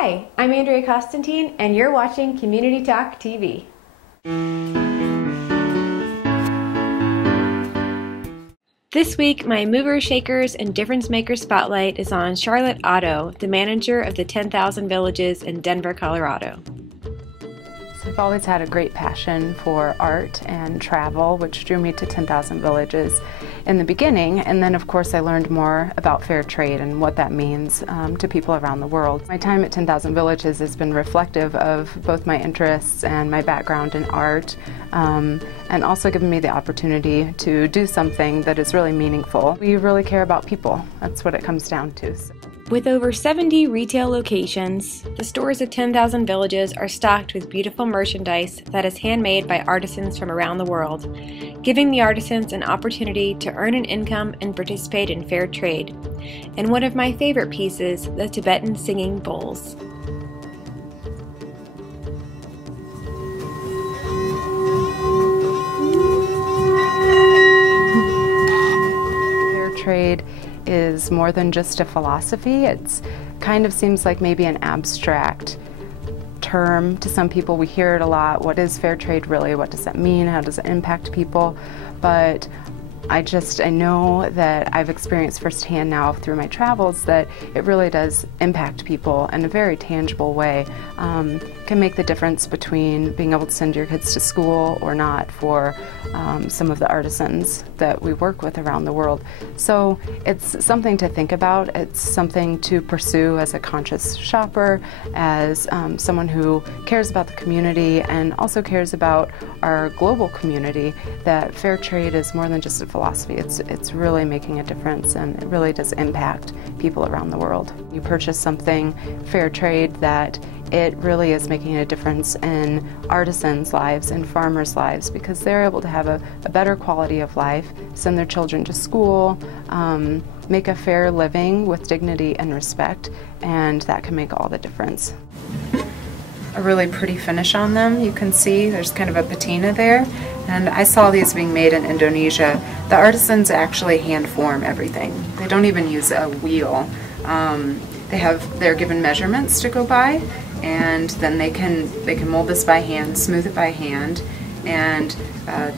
Hi, I'm Andrea Constantine, and you're watching Community Talk TV. This week, my Movers, Shakers, and Difference Maker spotlight is on Charlotte Otto, the manager of the 10,000 Villages in Denver, Colorado. I've always had a great passion for art and travel, which drew me to 10,000 Villages in the beginning, and then of course I learned more about fair trade and what that means to people around the world. My time at 10,000 Villages has been reflective of both my interests and my background in art, and also given me the opportunity to do something that is really meaningful. We really care about people. That's what it comes down to. With over 70 retail locations, the stores of 10,000 Villages are stocked with beautiful merchandise that is handmade by artisans from around the world, giving the artisans an opportunity to earn an income and participate in fair trade. And one of my favorite pieces, the Tibetan singing bowls. Fair trade is more than just a philosophy. It's kind of seems like maybe an abstract term to some people. We hear it a lot. What is fair trade really? What does that mean? How does it impact people? But I know that I've experienced firsthand now through my travels that it really does impact people in a very tangible way. Can make the difference between being able to send your kids to school or not for some of the artisans that we work with around the world. So it's something to think about. It's something to pursue as a conscious shopper, as someone who cares about the community and also cares about our global community, that fair trade is more than just a philosophy. It's really making a difference, and it really does impact people around the world. You purchase something fair trade, that it really is making a difference in artisans' lives and farmers' lives, because they're able to have a better quality of life, send their children to school, make a fair living with dignity and respect, and that can make all the difference. A really pretty finish on them. You can see there's kind of a patina there, and I saw these being made in Indonesia. The artisans actually hand form everything. They don't even use a wheel. They're given measurements to go by, and then they can mold this by hand, smooth it by hand, and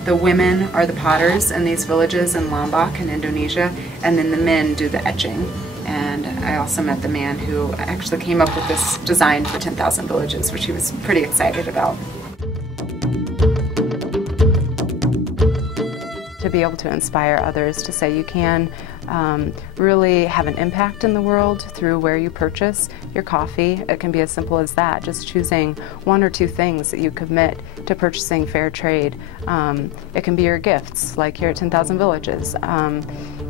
the women are the potters in these villages in Lombok in Indonesia, and then the men do the etching. And I also met the man who actually came up with this design for 10,000 Villages, which he was pretty excited about. To be able to inspire others to say you can really have an impact in the world through where you purchase your coffee. It can be as simple as that, just choosing one or two things that you commit to purchasing fair trade. It can be your gifts, like here at 10,000 Villages.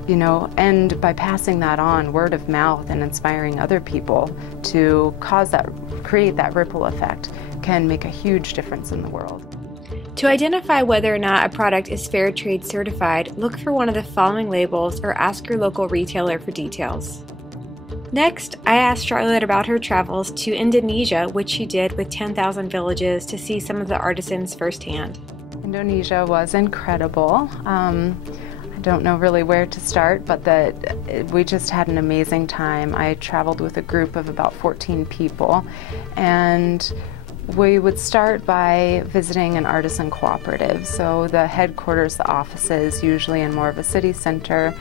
You know, and by passing that on, word of mouth, and inspiring other people to create that ripple effect can make a huge difference in the world. To identify whether or not a product is fair trade certified, look for one of the following labels or ask your local retailer for details. Next, I asked Charlotte about her travels to Indonesia, which she did with 10,000 Villages, to see some of the artisans firsthand. Indonesia was incredible. I don't know really where to start, but we just had an amazing time. I traveled with a group of about 14 people, and we would start by visiting an artisan cooperative. So the headquarters, the offices, usually in more of a city center,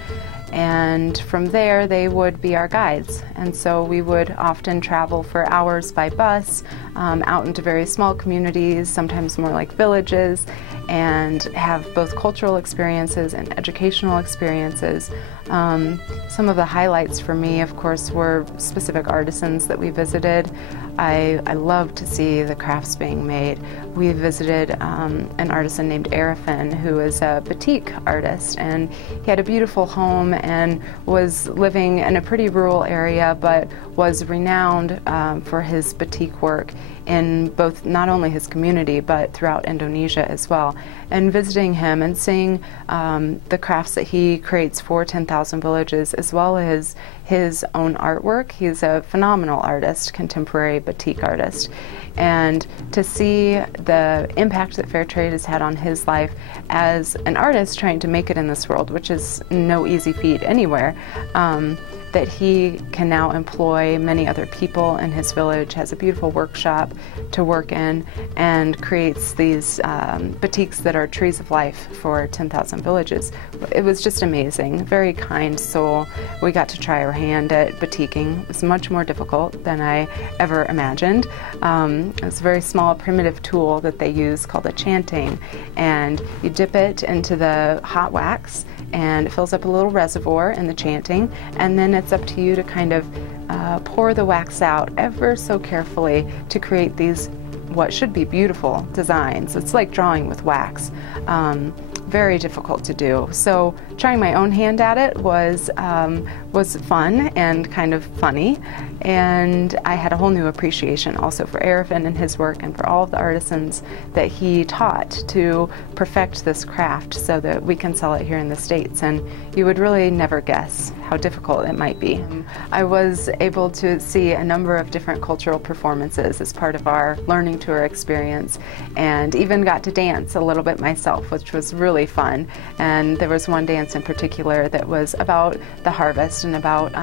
and from there they would be our guides. And so we would often travel for hours by bus out into very small communities, sometimes more like villages, and have both cultural experiences and educational experiences. Some of the highlights for me, of course, were specific artisans that we visited. I love to see the crafts being made. We visited an artisan named Arifin, who is a batik artist, and he had a beautiful home and was living in a pretty rural area, but was renowned for his batik work in both not only his community but throughout Indonesia as well. And visiting him and seeing the crafts that he creates for 10,000 Villages, as well as his own artwork. He's a phenomenal artist, contemporary batik artist. And to see the impact that fair trade has had on his life as an artist trying to make it in this world, which is no easy feat anywhere, that he can now employ many other people in his village, has a beautiful workshop to work in, and creates these batiks that are trees of life for 10,000 villages. It was just amazing. Very kind soul. We got to try our hand at batiking. It was much more difficult than I ever imagined. It's a very small primitive tool that they use called a chanting, and you dip it into the hot wax and it fills up a little reservoir in the chanting, and then it's up to you to kind of pour the wax out ever so carefully to create these what should be beautiful designs. It's like drawing with wax. Very difficult to do. So trying my own hand at it was fun and kind of funny, and I had a whole new appreciation also for Arifin and his work and for all of the artisans that he taught to perfect this craft so that we can sell it here in the States, and you would really never guess how difficult it might be. I was able to see a number of different cultural performances as part of our learning tour experience, and even got to dance a little bit myself, which was really fun. And there was one dance in particular that was about the harvest and about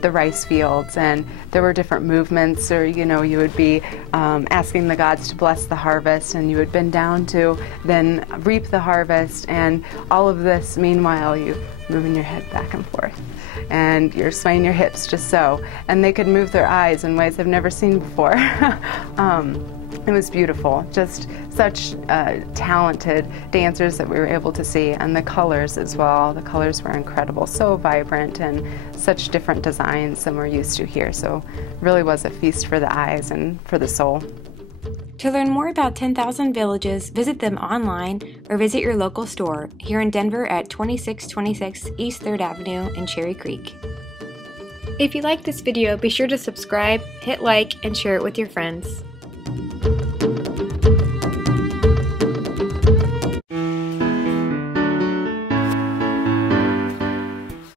the rice fields, and there were different movements, or you would be asking the gods to bless the harvest, and you would bend down to then reap the harvest, and all of this meanwhile you moving your head back and forth, and you're swaying your hips just so, and they could move their eyes in ways I've never seen before. It was beautiful, just such talented dancers that we were able to see, and the colors as well. The colors were incredible, so vibrant and such different designs than we're used to here, so really was a feast for the eyes and for the soul. To learn more about 10,000 Villages, visit them online or visit your local store here in Denver at 2626 East 3rd Avenue in Cherry Creek. If you like this video, be sure to subscribe, hit like, and share it with your friends.